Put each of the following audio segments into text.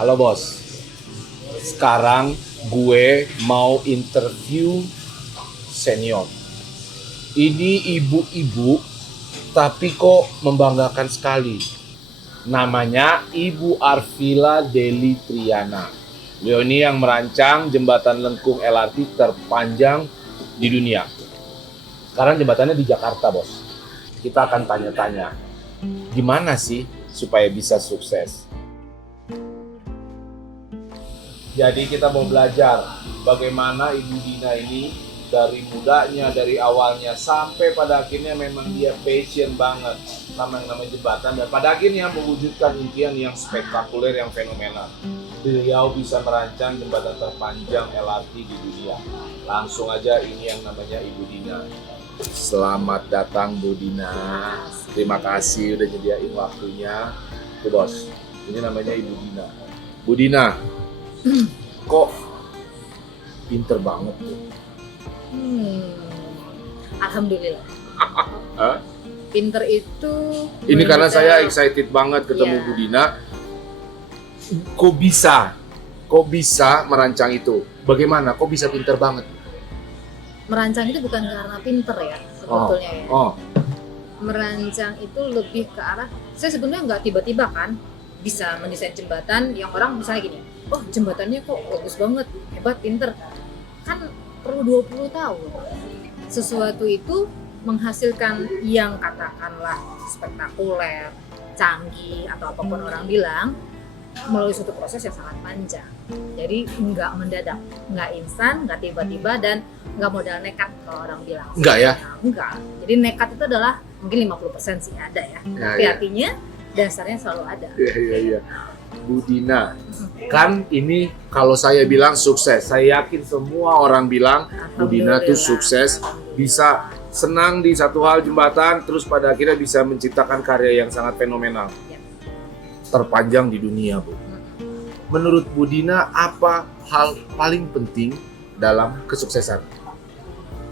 Halo bos, sekarang gue mau interview senior. Ini ibu-ibu, tapi kok membanggakan sekali. Namanya Ibu Arvila Deli Triana. Beliau ini yang merancang jembatan lengkung LRT terpanjang di dunia. Sekarang jembatannya di Jakarta, bos. Kita akan tanya-tanya, gimana sih supaya bisa sukses? Jadi kita mau belajar bagaimana Ibu Dina ini dari mudanya, dari awalnya sampai pada akhirnya memang dia passion banget sama yang namanya jembatan, dan pada akhirnya mewujudkan impian yang spektakuler, yang fenomenal. Beliau bisa merancang jembatan terpanjang LRT di dunia. Langsung aja, ini yang namanya Ibu Dina. Selamat datang Bu Dina. Terima kasih udah nyediain waktunya. Tuh bos, ini namanya Ibu Dina. Bu Dina, kok pinter banget tuh? Alhamdulillah. Hah? Pinter itu Ini karena saya excited banget ketemu Iya. Bu Dina. Kok bisa merancang itu? Bagaimana? Kok bisa pinter banget? merancang itu bukan karena pinter ya sebetulnya ya. Oh, Merancang itu lebih ke arah, saya sebenarnya nggak tiba-tiba kan bisa mendesain jembatan yang orang misalnya gini, oh jembatannya kok bagus banget, hebat, pinter. Kan perlu 20 tahun. Sesuatu itu menghasilkan yang katakanlah spektakuler, canggih, atau apapun orang bilang, melalui suatu proses yang sangat panjang. Jadi nggak mendadak, nggak instan, nggak tiba-tiba, dan nggak modal nekat kalau orang bilang. enggak ya? Nah, enggak. Jadi nekat itu adalah mungkin 50% sih ada ya. Tapi ya. artinya dasarnya selalu ada. Iya. Bu Dina, kan ini kalau saya bilang sukses, saya yakin semua orang bilang Bu Dina tuh sukses, bisa senang di satu hal jembatan, terus pada akhirnya bisa menciptakan karya yang sangat fenomenal. Ya. Terpanjang di dunia, Bu. Menurut Bu Dina, apa hal paling penting dalam kesuksesan?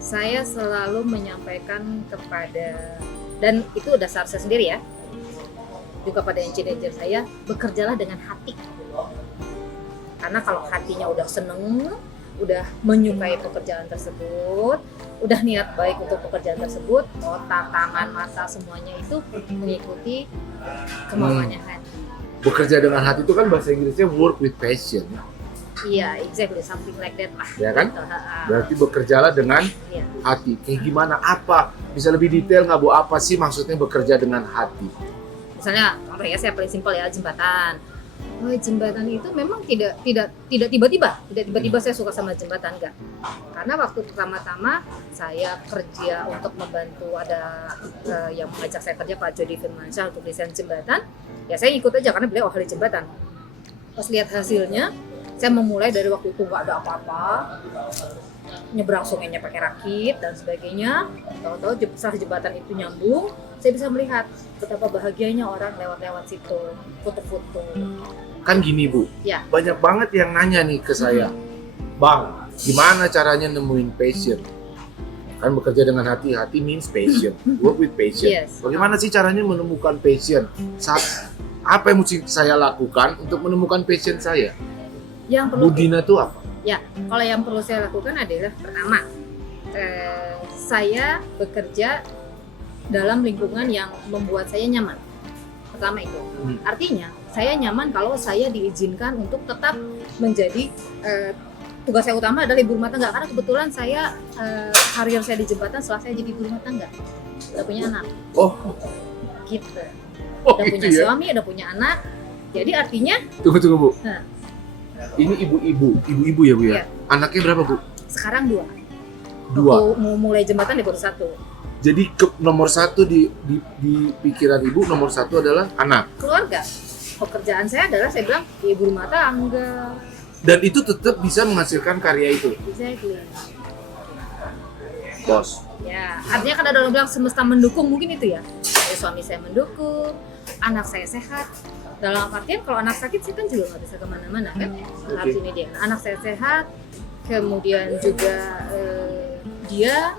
Saya selalu menyampaikan kepada, dan itu dasar saya sendiri ya, juga pada engineer saya, bekerjalah dengan hati. Karena kalau hatinya udah seneng, udah menyukai pekerjaan tersebut, udah niat baik untuk pekerjaan tersebut, otak, tangan, mata, semuanya itu mengikuti kemauannya hati. Bekerja dengan hati itu kan bahasa Inggrisnya work with passion, Iya, exactly, something like that lah. ya kan? Gitu, ha-ha. Berarti bekerjalah dengan Iya. hati. Kayak gimana? Apa? Bisa lebih detail nggak, Bu? Apa sih maksudnya bekerja dengan hati? Misalnya, contoh ya, saya paling simpel ya, jembatan. Oh, jembatan itu memang tidak tiba-tiba saya suka sama jembatan, enggak. Karena waktu pertama-tama saya kerja untuk membantu, ada yang mengajak saya kerja, Pak Jody Firmansyah, untuk desain jembatan, ya saya ikut aja karena beliau ahli jembatan. Pas lihat hasilnya, saya memulai dari waktu itu nggak ada apa-apa, nyebrang sungainya pakai rakit dan sebagainya. Tahu-tahu setelah jembatan itu nyambung, saya bisa melihat betapa bahagianya orang lewat-lewat situ, foto-foto. Kan gini, Bu. Ya. Banyak banget yang nanya nih ke saya. Bang, gimana caranya nemuin passion? Kan bekerja dengan hati, hati means passion. Work with passion. Yes. Bagaimana sih caranya menemukan passion? Apa yang mesti saya lakukan untuk menemukan passion saya? Yang perlu Bu Dina tuh apa? Ya, kalau yang perlu saya lakukan adalah pertama, saya bekerja dalam lingkungan yang membuat saya nyaman. Pertama itu, artinya saya nyaman kalau saya diizinkan untuk tetap menjadi tugas saya utama adalah ibu rumah tangga, karena kebetulan saya karir saya di jembatan setelah saya jadi ibu rumah tangga, udah punya anak, Oh, gitu, oh udah gitu punya ya? suami, udah punya anak, jadi artinya Tunggu, Bu. Hah. Ini ibu-ibu ya, Bu ya? Iya. Anaknya berapa, Bu? sekarang 2. Dua. Waktu mau mulai jembatan dia baru 1. Jadi nomor satu di pikiran ibu, nomor satu adalah anak. Keluarga. Pekerjaan saya adalah, saya bilang, ibu rumah tangga. Dan itu tetap bisa menghasilkan karya itu. Exactly. Bos. Ya, artinya kan ada orang bilang semesta mendukung, mungkin itu ya. Jadi suami saya mendukung, anak saya sehat. Dalam artian kalau anak sakit sih kan juga nggak bisa kemana-mana kan. Harus ini dia. Nah, anak saya sehat, kemudian juga dia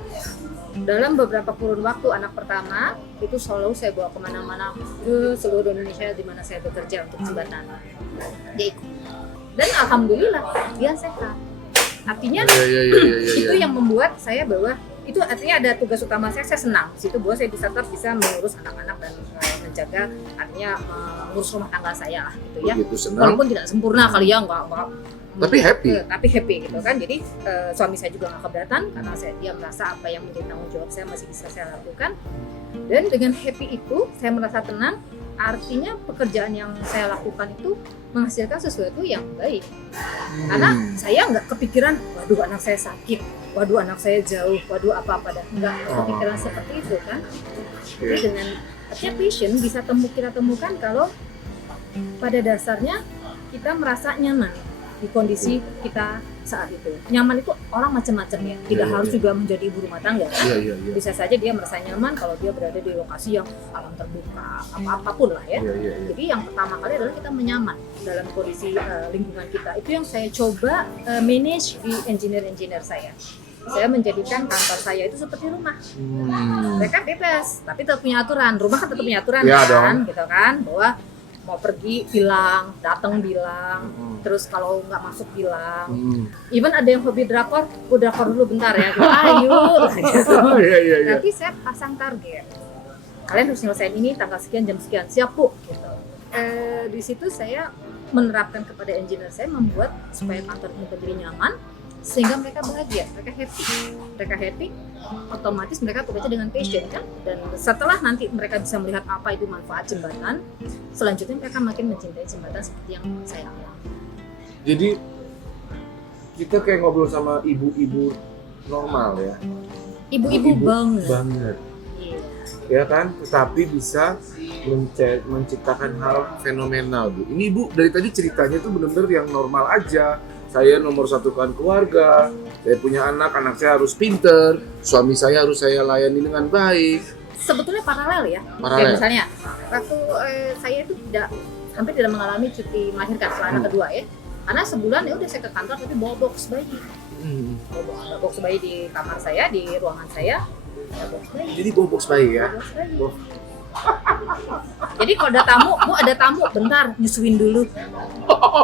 dalam beberapa kurun waktu anak pertama itu selalu saya bawa kemana-mana ke seluruh Indonesia di mana saya bekerja untuk jembatan. Dia ikut. Dan alhamdulillah dia sehat. Artinya itu yang membuat saya bahwa itu artinya ada tugas utama saya senang di situ bahwa saya tetap bisa mengurus anak-anak dan menjaga artinya mengurus rumah tangga saya lah gitu ya. Begitu senang. Walaupun tidak sempurna kali ya enggak Tapi happy. Tapi happy gitu kan. Jadi suami saya juga nggak keberatan karena dia merasa apa yang menjadi tanggung jawab saya masih bisa saya lakukan. Dan dengan happy itu saya merasa tenang. Artinya pekerjaan yang saya lakukan itu menghasilkan sesuatu yang baik. Karena saya nggak kepikiran, waduh anak saya sakit, waduh anak saya jauh, waduh apa-apa dan nggak kepikiran seperti itu kan. Jadi dengan artinya passion bisa kita temukan kalau pada dasarnya kita merasa nyaman di kondisi kita saat itu. Nyaman itu orang macam-macam ya, tidak harus juga menjadi ibu rumah tangga. Bisa saja dia merasa nyaman kalau dia berada di lokasi yang alam terbuka, apapun lah ya. Jadi yang pertama kali adalah kita menyaman dalam kondisi lingkungan kita. Itu yang saya coba manage di engineer saya. Saya menjadikan kantor saya itu seperti rumah. Mereka bebas, tapi tetap punya aturan. Rumah kan tetap punya aturan kan, gitu kan, bahwa mau pergi bilang, datang bilang, terus kalau nggak masuk bilang. Even ada yang hobi drakor dulu bentar ya, gitu, ayo. Nanti saya pasang target. Kalian harus nyelesain ini tanggal sekian jam sekian, siap Bu. Gitu. Di situ saya menerapkan kepada engineer saya membuat supaya kantor ini menjadi nyaman, sehingga mereka bahagia, mereka happy, otomatis mereka bekerja dengan passion kan. Dan setelah nanti mereka bisa melihat apa itu manfaat jembatan, selanjutnya mereka makin mencintai jembatan seperti yang saya alami. Jadi kita kayak ngobrol sama ibu-ibu normal ya. Ibu-ibu banget. Ya kan, tetapi bisa menciptakan hal fenomenal Bu. Ini Bu dari tadi ceritanya tuh benar-benar yang normal aja. Saya nomor satukan keluarga, saya punya anak saya harus pinter, suami saya harus saya layani dengan baik. Sebetulnya paralel ya. Paralel. Kayak misalnya, waktu saya itu hampir tidak mengalami cuti melahirkan setelah anak kedua ya. Karena sebulan ya udah saya ke kantor tapi bawa box bayi. Bawa box bayi di kamar saya, di ruangan saya. Bawa box bayi. Jadi bawa box bayi ya? Box bayi. Jadi kalau ada tamu, Bu ada tamu, bentar nyusuin dulu.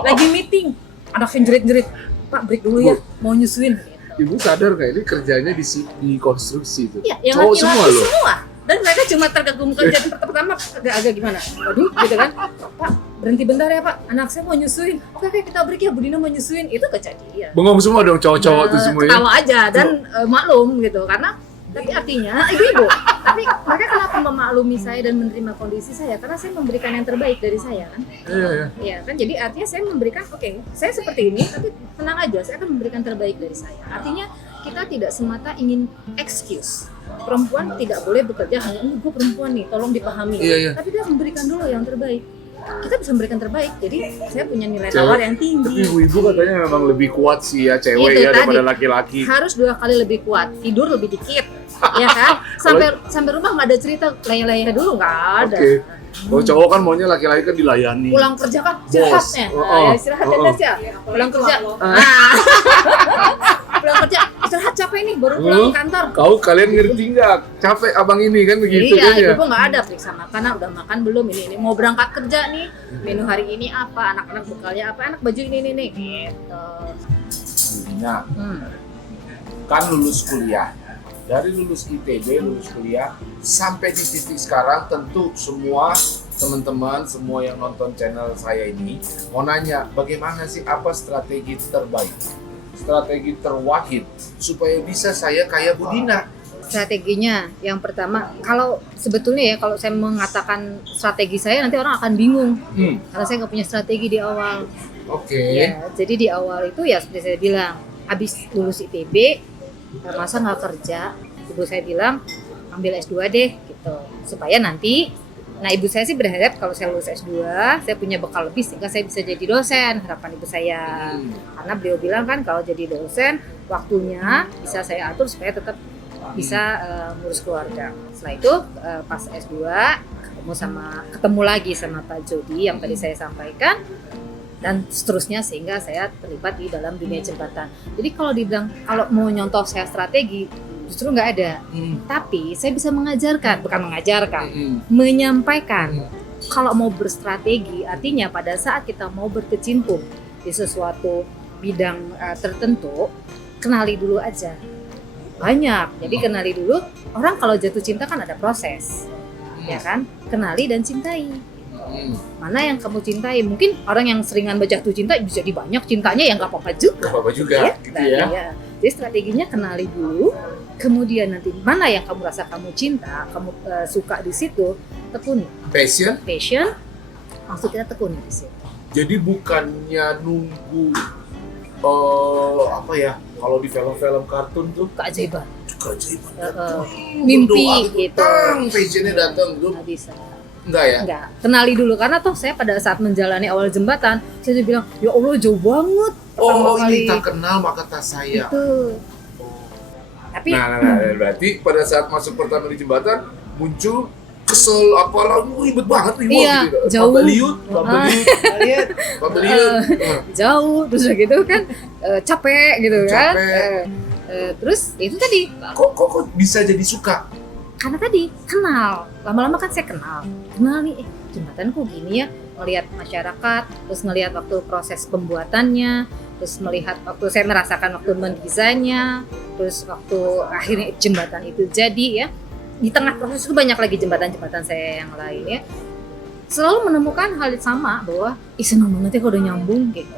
Lagi meeting. Anak yang jerit-jerit, Pak break dulu ya, mau nyusuin. Ibu sadar nggak ini kerjanya di konstruksi itu? Iya, yang cowok laki-laki semua loh. Dan mereka cuma terkagum kerja pertama agak gimana? Waduh, gitu kan? Pak berhenti bentar ya Pak, anak saya mau nyusuin. Oke kita break ya, Bu Dina mau nyusuin. Itu kejadian. Bengong semua dong cowok-cowok tuh semuanya. Ketawa aja dan maklum gitu karena. Tapi artinya ibu-ibu. Tapi mereka kenapa memaklumi saya dan menerima kondisi saya? Karena saya memberikan yang terbaik dari saya kan. Iya kan. Jadi artinya saya memberikan saya seperti ini, tapi tenang aja, saya akan memberikan terbaik dari saya. Artinya kita tidak semata ingin excuse. Perempuan tidak boleh bekerja hanya gue perempuan nih, tolong dipahami. Tapi dia memberikan dulu yang terbaik. Kita bisa memberikan terbaik, jadi saya punya nilai tawar yang tinggi. Tapi ibu-ibu katanya memang lebih kuat sih ya, cewek ya daripada laki-laki. Harus 2 kali lebih kuat, tidur lebih dikit, ya kan? Sampai rumah nggak ada cerita leyeh-leyeh dulu, nggak ada. Kalau cowok kan maunya laki-laki kan dilayani. Pulang kerja kan istirahatnya, istirahatnya pulang kerja. Pulang kerja istirahat capek nih, baru pulang kantor. Kalian ngerti nggak? Capek abang ini kan begitu kan ya? Iya, ibu nggak ada periksa makanan, udah makan belum ini mau berangkat kerja nih, menu hari ini apa, anak-anak bekalnya apa, anak baju ini nih, gitu. Nah, kan lulus kuliah. Dari lulus ITB, lulus kuliah, sampai di titik sekarang tentu semua teman-teman, semua yang nonton channel saya ini mau nanya bagaimana sih apa strategi terbaik, strategi terwahid supaya bisa saya kayak Bu Dina. Strateginya yang pertama, kalau sebetulnya ya kalau saya mengatakan strategi saya nanti orang akan bingung karena saya nggak punya strategi di awal. Ya, jadi di awal itu ya seperti saya bilang, habis lulus ITB masa nggak kerja, ibu saya bilang ambil S2 deh gitu supaya nanti, nah ibu saya sih berharap kalau saya lulus S2 saya punya bekal lebih sehingga saya bisa jadi dosen, harapan ibu saya. Karena beliau bilang kan kalau jadi dosen waktunya bisa saya atur supaya tetap bisa ngurus keluarga. Setelah itu pas S2 ketemu lagi sama Pak Jody yang tadi saya sampaikan, dan seterusnya sehingga saya terlibat di dalam dunia jembatan. Jadi kalau dibilang kalau mau nyontoh saya strategi justru nggak ada. Tapi saya bisa menyampaikan. Kalau mau berstrategi artinya pada saat kita mau berkecimpung di sesuatu bidang tertentu, kenali dulu aja. Banyak. Jadi kenali dulu. Orang kalau jatuh cinta kan ada proses. Ya kan? Kenali dan cintai. Mana yang kamu cintai? Mungkin orang yang seringan jatuh cinta bisa di banyak cintanya yang gak apa-apa juga. Gak apa-apa juga, gitu ya. Ya. Jadi strateginya kenali dulu, kemudian nanti mana yang kamu rasa kamu cinta, kamu suka di situ, tekuni. Passion. Langsung kita tekuni di situ. Jadi bukannya nunggu apa ya? Kalau di film-film kartun tuh Keajaiban. keajaiban. Mimpi Doa gitu. Passionnya datang tuh. Nggak bisa. Enggak ya? Enggak. Kenali dulu karena toh saya pada saat menjalani awal jembatan, saya juga bilang, ya Allah jauh banget. Pertama Oh, kali ini tak kenal maka tak sayang. itu. Tapi Nah, berarti pada saat masuk pertama di jembatan muncul kesel apalah ribet banget nih Iya, gitu. jauh. Pabeliut. jauh terus udah gitu kan capek gitu kan. Capek. Terus itu tadi Kok bisa jadi suka? karena tadi kenal, lama-lama kan saya kenal nih jembatanku gini ya, melihat masyarakat, terus ngelihat waktu proses pembuatannya, terus melihat waktu saya merasakan waktu mendesainnya, terus waktu akhirnya jembatan itu jadi ya. Di tengah proses itu banyak lagi jembatan-jembatan saya yang lain ya, selalu menemukan hal yang sama bahwa seneng banget ya kalau udah nyambung gitu.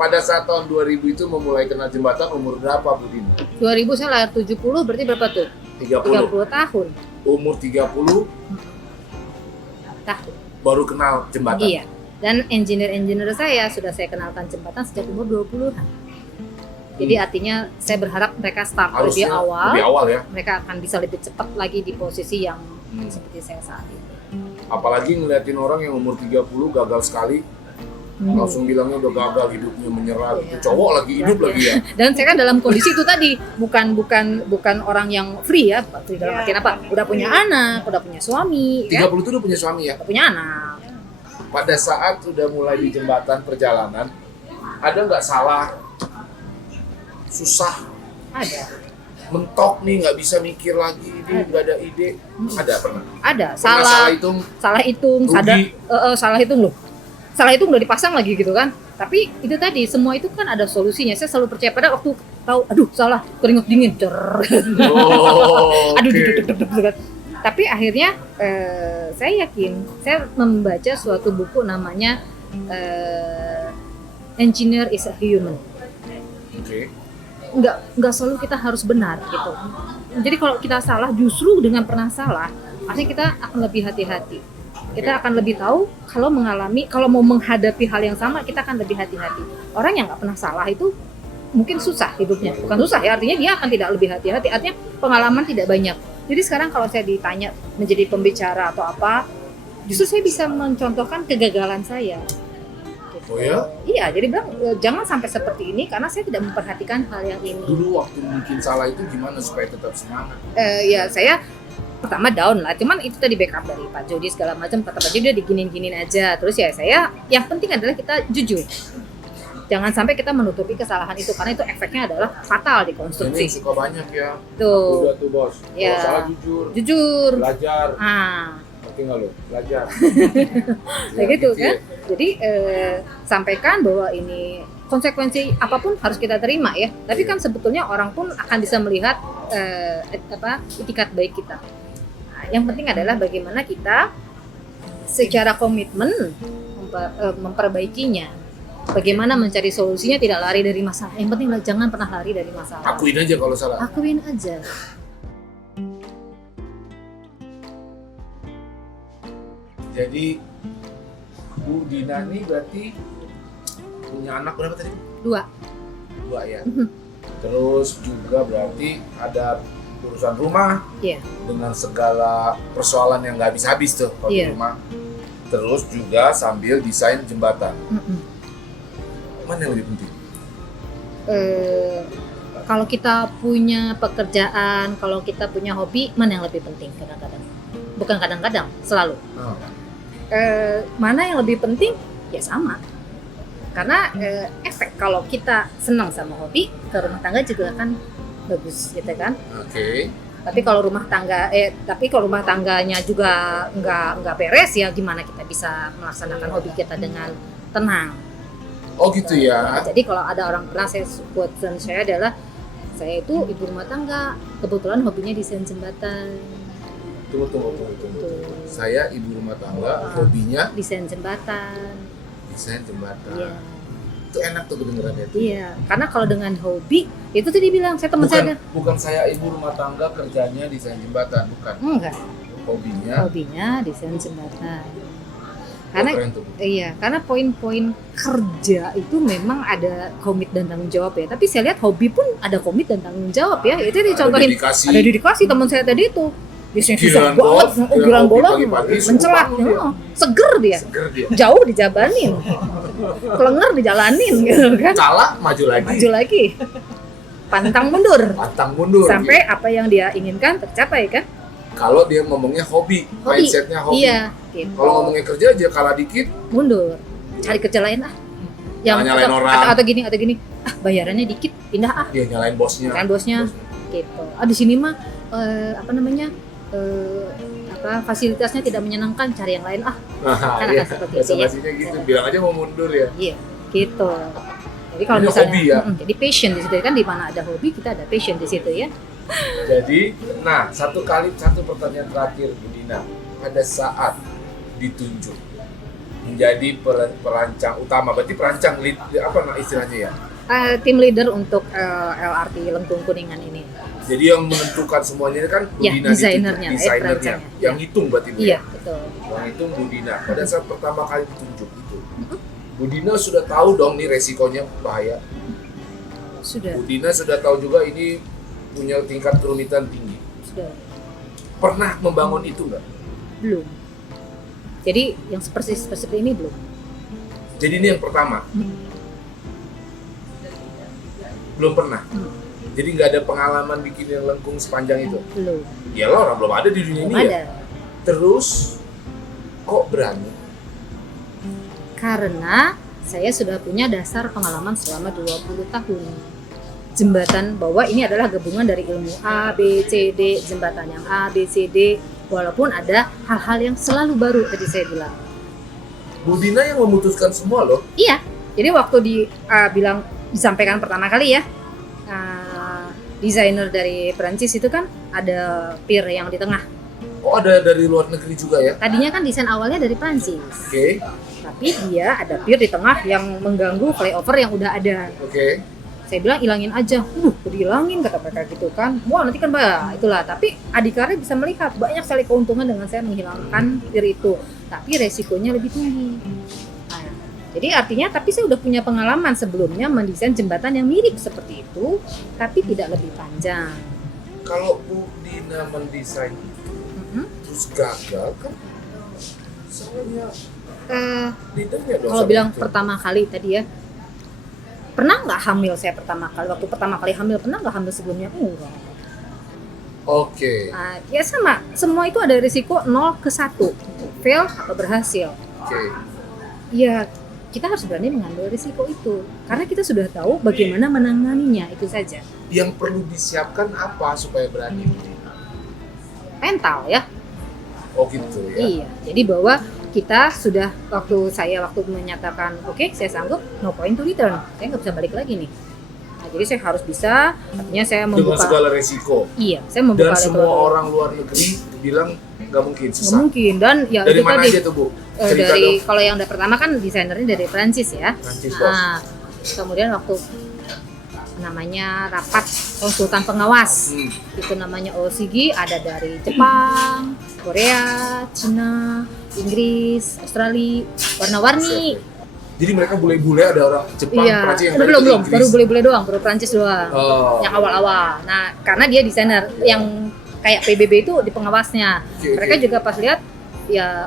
Pada saat tahun 2000 itu memulai kenal jembatan umur berapa Bu Dini? 2000 saya lahir 70, berarti berapa tuh? 30. 30 tahun. Umur 30 Tahun. baru kenal jembatan. Iya. Dan engineer saya sudah saya kenalkan jembatan sejak umur 20-an. Jadi artinya saya berharap mereka start lebih Harusnya awal. lebih awal ya. Mereka akan bisa lebih cepat lagi di posisi yang seperti saya saat ini. Apalagi ngeliatin orang yang umur 30 gagal sekali, langsung bilangnya udah gagal hidupnya, menyerah gitu. Iya. Cowok lagi hidup Iya. lagi ya. Dan saya kan dalam kondisi itu tadi bukan orang yang free ya, free dalam artian apa? Udah punya anak, udah punya suami, 30 kan? itu udah punya suami ya. Udah punya anak. Pada saat sudah mulai di jembatan perjalanan, ada nggak salah, susah, Ada. mentok nih, nggak bisa mikir lagi, ini nggak ada ide, ada pernah? Ada. Pernah salah hitung, Salah hitung, rugi. salah hitung loh. Salah hitung udah dipasang lagi gitu kan. Tapi itu tadi semua itu kan ada solusinya. Saya selalu percaya pada waktu tahu aduh salah, keringat dingin. Oh, Aduh oke. deg-deg. Tapi akhirnya saya yakin saya membaca suatu buku namanya Engineer is a Human. Oke. Nggak selalu kita harus benar gitu. Jadi kalau kita salah, justru dengan pernah salah, artinya kita akan lebih hati-hati. Kita akan lebih tahu kalau mau menghadapi hal yang sama, kita akan lebih hati-hati. Orang yang nggak pernah salah itu mungkin susah hidupnya. Bukan susah ya, artinya dia akan tidak lebih hati-hati. Artinya pengalaman tidak banyak. Jadi sekarang kalau saya ditanya menjadi pembicara atau apa, justru saya bisa mencontohkan kegagalan saya. Oh ya? Iya, jadi bilang jangan sampai seperti ini karena saya tidak memperhatikan hal yang ini. Dulu waktu mungkin salah itu gimana supaya tetap semangat? Ya saya pertama down lah, cuman itu tadi backup dari Pak Jody segala macam, kata Pak Jody udah diginin-ginin aja. Terus ya saya, yang penting adalah kita jujur. Jangan sampai kita menutupi kesalahan itu karena itu efeknya adalah fatal di Ini konstruksi. suka banyak ya. Tuh, Udah tuh bos. Ya. Kalau salah jujur. jujur. Belajar. Ngerti nggak lo? Belajar. Kayak gitu gitu kan. ya. Jadi sampaikan bahwa ini konsekuensi apapun harus kita terima ya. Tapi kan sebetulnya orang pun akan bisa melihat itikat baik kita. Nah, yang penting adalah bagaimana kita secara komitmen memperbaikinya. Bagaimana mencari solusinya, tidak lari dari masalah. Yang penting jangan pernah lari dari masalah. Akuin aja kalau salah. Akuin aja. Jadi Bu Dina ini berarti punya anak berapa tadi? 2. 2 ya. Terus juga berarti ada urusan rumah. Iya. Dengan segala persoalan yang nggak habis-habis tuh kalau di Iya. rumah. Terus juga sambil desain jembatan. Mana yang lebih penting? Kalau kita punya pekerjaan, kalau kita punya hobi, mana yang lebih penting kadang-kadang? Bukan kadang-kadang, selalu. Mana yang lebih penting? Ya sama. Karena efek kalau kita senang sama hobi, ke rumah tangga juga kan bagus, gitu kan? Oke. Tapi kalau rumah tangganya juga nggak beres, ya gimana kita bisa melaksanakan hobi kita dengan tenang? Oh gitu ya. Jadi kalau ada orang pernah saya quote saya adalah saya itu ibu rumah tangga, kebetulan hobinya desain jembatan. Tunggu. Saya ibu rumah tangga, hobinya Desain jembatan. desain jembatan. Iya. Itu enak tuh kedengerannya tuh. Iya, karena kalau dengan hobi itu tadi bilang saya teman saya Bukan saya ibu rumah tangga kerjanya desain jembatan, bukan. enggak, Hobinya desain jembatan. Karena keren tuh, Bu. iya, karena poin-poin kerja itu memang ada komit dan tanggung jawab ya. Tapi saya lihat hobi pun ada komit dan tanggung jawab ya. Itu dicontohin dedikasi. ada dedikasi teman saya tadi itu. Biasanya susah Giliran banget, golf, giliran bola pagi-pagi mencelat, sumpah dia. seger dia. Seger dia. Jauh dijabanin, kelenger dijalanin gitu kan. Salah maju lagi. Maju lagi, pantang mundur. Pantang mundur. Sampai apa yang dia inginkan tercapai kan? Kalau dia ngomongnya hobi, mindsetnya hobi. Iya, gitu. Kalau ngomongnya kerja aja kalah dikit, Mundur, cari kerja lain ah. Nyalain orang. Atau gini, bayarannya dikit, pindah ah. dia nyalain bosnya. Kan bosnya, gitu. Di sini mah fasilitasnya tidak menyenangkan, cari yang lain ah. Nah, Kan iya. akan seperti itu ya. Basa-basinya gitu, bilang aja mau mundur ya. Iya, gitu. Jadi kalau Ini misalnya, hobi ya? jadi passion di situ kan, di mana ada hobi kita ada passion di situ ya. Jadi, satu pertanyaan terakhir Bu Dina. Pada saat ditunjuk menjadi perancang utama, berarti perancang lead, istilahnya ya? Tim leader untuk LRT Lengkung Kuningan ini. Jadi yang menentukan semuanya kan Bu Ya, Dina, desainernya, desainernya. perancangnya. Yang hitung berarti Bu, Iya, ya? betul. Yang hitung Bu Dina. Pada saat pertama kali ditunjuk itu, Bu Dina sudah tahu dong nih resikonya bahaya. Sudah, Bu Dina sudah tahu juga ini punya tingkat kerumitan tinggi. sudah. Pernah membangun itu nggak? Belum. Jadi yang seperti ini belum. Jadi ini yang pertama. Belum pernah. Jadi nggak ada pengalaman bikin yang lengkung sepanjang itu. Belum. Ya lo orang belum ada di dunia Belum ini ada. ya. Terus kok berani? Karena saya sudah punya dasar pengalaman selama 20 tahun. Jembatan, bahwa ini adalah gabungan dari ilmu A, B, C, D, jembatan yang A, B, C, D, walaupun ada hal-hal yang selalu baru tadi saya bilang. Bu Dina yang memutuskan semua loh. Iya, jadi waktu disampaikan pertama kali ya, desainer dari Perancis itu kan ada pier yang di tengah. Oh ada dari luar negeri juga ya? Tadinya kan desain awalnya dari Perancis, Oke. tapi dia ada pier di tengah yang mengganggu flyover yang udah ada. Oke. Saya bilang hilangin aja, dihilangin kata mereka gitu kan. Wah nanti kan itulah. Tapi adikarya bisa melihat banyak sekali keuntungan dengan saya menghilangkan pier itu. Tapi resikonya lebih tinggi. Nah, jadi artinya, tapi saya udah punya pengalaman sebelumnya mendesain jembatan yang mirip seperti itu, tapi tidak lebih panjang. Kalau Bu Dina mendesain terus gagal kan? Salahnya leadernya dong. Kalau sama bilang itu. pertama kali tadi ya, pernah nggak hamil saya pertama kali? Waktu pertama kali hamil, pernah nggak hamil sebelumnya? Enggak. Oke. Ya sama, semua itu ada risiko 0 ke 1, fail atau berhasil. Oke. Ya, kita harus berani mengambil risiko itu, karena kita sudah tahu bagaimana menanganinya, itu saja. Yang perlu disiapkan apa supaya berani? Mental ya. Oh gitu ya. Iya, jadi bahwa kita sudah, waktu menyatakan oke, saya sanggup, no point to return, saya nggak bisa balik lagi nih. Nah, jadi saya harus bisa, artinya saya Dengan membuka. segala resiko. Iya, saya membuka. Dan semua orang luar negeri bilang nggak mungkin, Nggak susah. mungkin, dan ya Dari itu mana tadi. aja tuh Bu? Cerita Dari dong. kalau yang pertama kan desainernya dari Perancis ya. Prancis, bos. Nah, kemudian waktu namanya rapat konsultan pengawas, itu namanya OCG, ada dari Jepang, Korea, Cina, Inggris, Australia, warna-warni. Jadi mereka bule-bule ada orang Jepang, Iya, Prancis yang belum, Inggris. baru bule-bule doang, baru Prancis doang. Oh. Yang awal-awal. Nah, karena dia desainer yang kayak PBB itu di pengawasnya. Oke, Mereka oke. juga pas lihat ya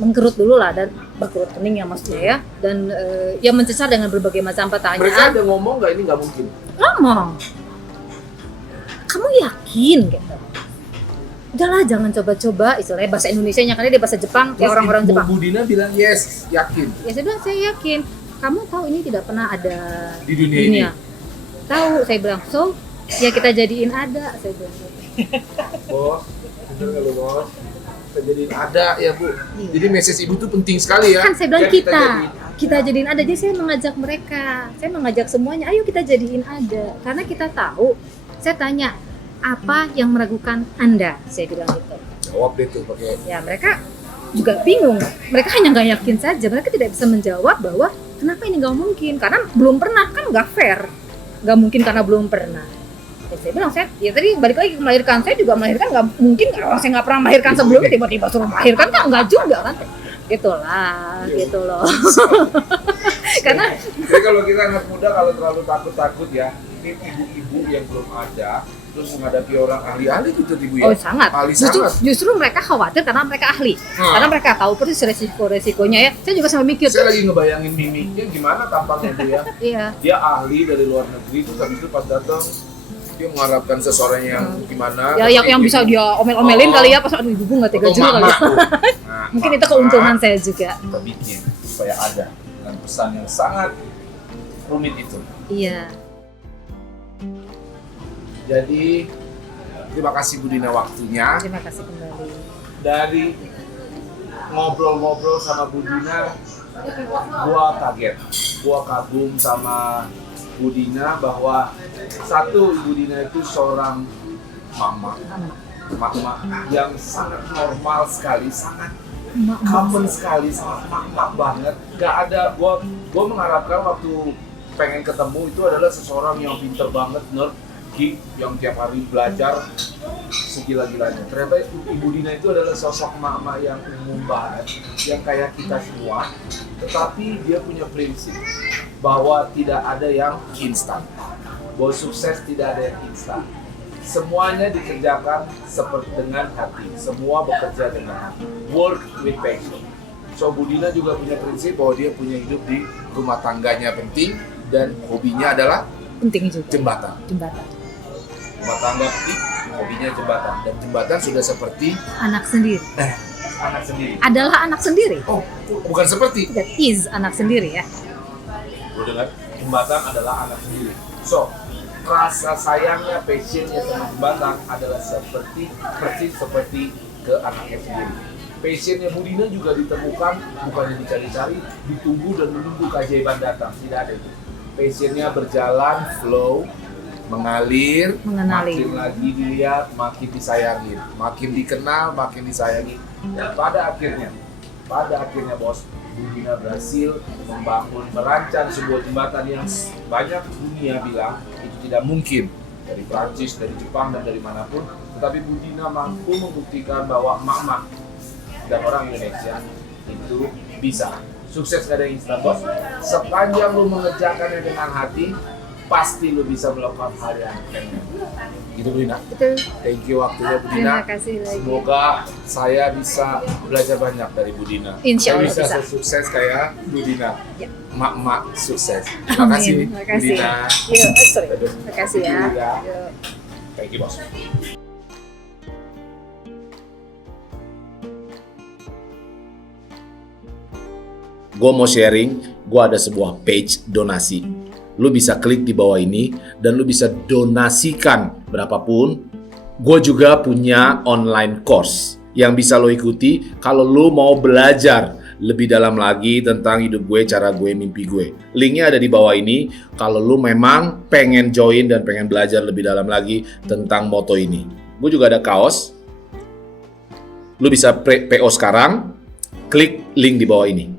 mengkerut dulu lah, dan berkerut kening ya maksudnya ya, dan ya mencecar dengan berbagai macam Mereka pertanyaan. ada ngomong nggak ini nggak mungkin? Ngomong, kamu yakin gitu? Udahlah, jangan coba-coba, istilahnya bahasa Indonesianya, karena dia bahasa Jepang kayak orang-orang Jepang. Bu Dina bilang yes, yakin Ya sudah, saya yakin. Kamu tahu ini tidak pernah ada di dunia ini. Tahu, saya bilang, so ya kita jadiin ada, saya bilang. Bos, bener nggak lo bos? Kita jadiin ada ya Bu. Iya. Jadi message ibu tuh penting sekali ya. Kan saya bilang Ya, kita kita jadiin ada. Jadi saya mengajak semuanya, ayo kita jadiin ada, karena kita tahu. Saya tanya, apa yang meragukan Anda? Saya bilang gitu. Jawab deh tuh pakai. Ya mereka juga bingung, mereka hanya nggak yakin saja, mereka tidak bisa menjawab bahwa kenapa ini nggak mungkin, karena belum pernah, kan nggak fair, nggak mungkin karena belum pernah. Ya, saya bilang, ya tadi balik lagi ke melahirkan, saya juga melahirkan nggak mungkin, kalau saya nggak pernah melahirkan sebelumnya tiba-tiba suruh melahirkan kan nggak juga kan, gitulah, gitu loh. Karena Jadi kalau kita anak muda kalau terlalu takut ya, ini ibu-ibu yang belum ada terus menghadapi orang ahli-ahli gitu ibu ya. oh sangat, Ahli justru mereka khawatir karena mereka ahli, karena mereka tahu persis resiko-resikonya ya. Saya juga sampai mikir. Saya lagi ngebayangin mimiknya gimana tampangnya dia. Iya. Dia ahli dari luar negeri terus habis itu pas datang dia mengharapkan seseorang yang gimana. Ya yang bisa dia omel-omelin kali ya, pas aduh ibu nggak tega juga kali ya. Nah, Mungkin itu keuntungan saya juga. kita bikin supaya ada dengan pesan yang sangat rumit itu. Iya. Jadi terima kasih Bu Dina waktunya. Terima kasih kembali. Dari ngobrol-ngobrol sama Bu Dina, gua kaget, gua kagum sama Bu Dina bahwa satu, Ibu Dina itu seorang mama yang sangat normal sekali, sangat common sekali, sangat mak banget. Gak ada, gua mengharapkan waktu pengen ketemu itu adalah seseorang yang pinter banget, nerd, geek, yang tiap hari belajar segila-gilanya. Ternyata Ibu Dina itu adalah sosok mama yang umum banget, yang kayak kita semua, tetapi dia punya prinsip bahwa tidak ada yang instan, bahwa sukses tidak ada yang instan. Semuanya dikerjakan seperti dengan hati, semua bekerja dengan hati, work with passion. So Bu Dina juga punya prinsip bahwa dia punya hidup di rumah tangganya penting dan hobinya adalah Penting juga. jembatan. Rumah tangga penting, hobinya jembatan, dan jembatan sudah seperti Anak sendiri. anak sendiri. Adalah anak sendiri. Oh, bukan seperti. That is anak sendiri ya. Lu dengar, jembatan adalah anak sendiri. So, rasa sayangnya, passionnya sama jembatan adalah persis seperti ke anaknya sendiri. Passionnya Bu Dina juga ditemukan, bukannya dicari-cari, ditunggu dan menunggu keajaiban datang. Tidak ada itu. Passionnya berjalan, flow, mengalir, Mengenali. makin lagi dilihat, makin disayangin, makin dikenal, makin disayangi. Dan pada akhirnya bos, Bu Dina berhasil merancang sebuah jembatan yang banyak dunia bilang itu tidak mungkin, dari Prancis, dari Jepang, dan dari manapun. Tetapi Bu Dina mampu membuktikan bahwa emak-emak dan orang Indonesia itu bisa. Sukses gak ada yang instan bos. Sepanjang lu mengerjakannya dengan hati, pasti lu bisa melakukan hal yang pengen. Gitu Bu Dina. Betul. Thank you waktunya Bu Dina. Terima kasih lagi. Semoga saya bisa belajar banyak dari Bu Dina. Insya Allah Saya bisa. sukses kayak Bu Dina. Ya. Mak-mak sukses. Terima kasih Amin. Bu Terima kasih. Dina. Sorry. Terima kasih ya. Bu Dina. Yuk. Thank you bos. Gue mau sharing, gue ada sebuah page donasi. Lu bisa klik di bawah ini dan lu bisa donasikan berapapun. Gue juga punya online course yang bisa lo ikuti kalau lu mau belajar lebih dalam lagi tentang hidup gue, cara gue, mimpi gue. Linknya ada di bawah ini kalau lu memang pengen join dan pengen belajar lebih dalam lagi tentang moto ini. Gue juga ada kaos. Lu bisa PO sekarang, klik link di bawah ini.